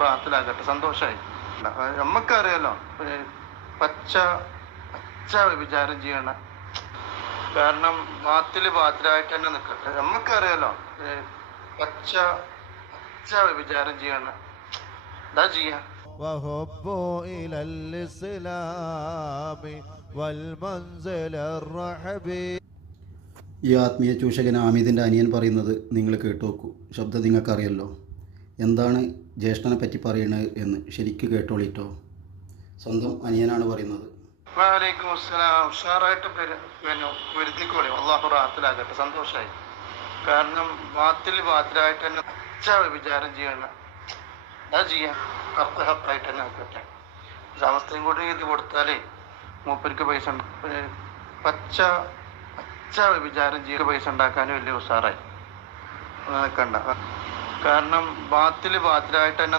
റാത്തിലാകട്ടെ സന്തോഷമായി നമുക്കറിയാലോ ഏ, പച്ച പച്ച വിചാരം ചെയ്യണ കാരണം ബാത്തില് ബാത്തിലായിട്ട് തന്നെ നിൽക്കട്ടെ നമുക്കറിയാലോ ഏ, പച്ച പച്ച വിചാരം ചെയ്യണ എന്താ ചെയ്യാ وهبوا إلى الإسلام والمنزل الرحب ഈ ആത്മീയ ചൂഷകൻ ആമിദിൻ്റെ അനിയൻ പറയുന്നത് നിങ്ങൾ കേട്ടു നോക്കൂ ശബ്ദം നിങ്ങൾക്കറിയല്ലോ എന്താണ് ജ്യേഷ്ഠനെ പറ്റി പറയുന്നത് എന്ന് ശരിക്ക് കേട്ടോളിട്ടോ? സ്വന്തം അനിയനാണ് പറയുന്നത്. വലൈക്കും കാരണം വിചാരം ചെയ്യണം സമസ്തയും കൂടി കൊടുത്താലേ പൈസ പച്ച വിചാരം ഉണ്ടാക്കാനും വലിയ ഉഷാറായി. കാരണം ബാത്തിൽ ബാത്തിലായിട്ട് തന്നെ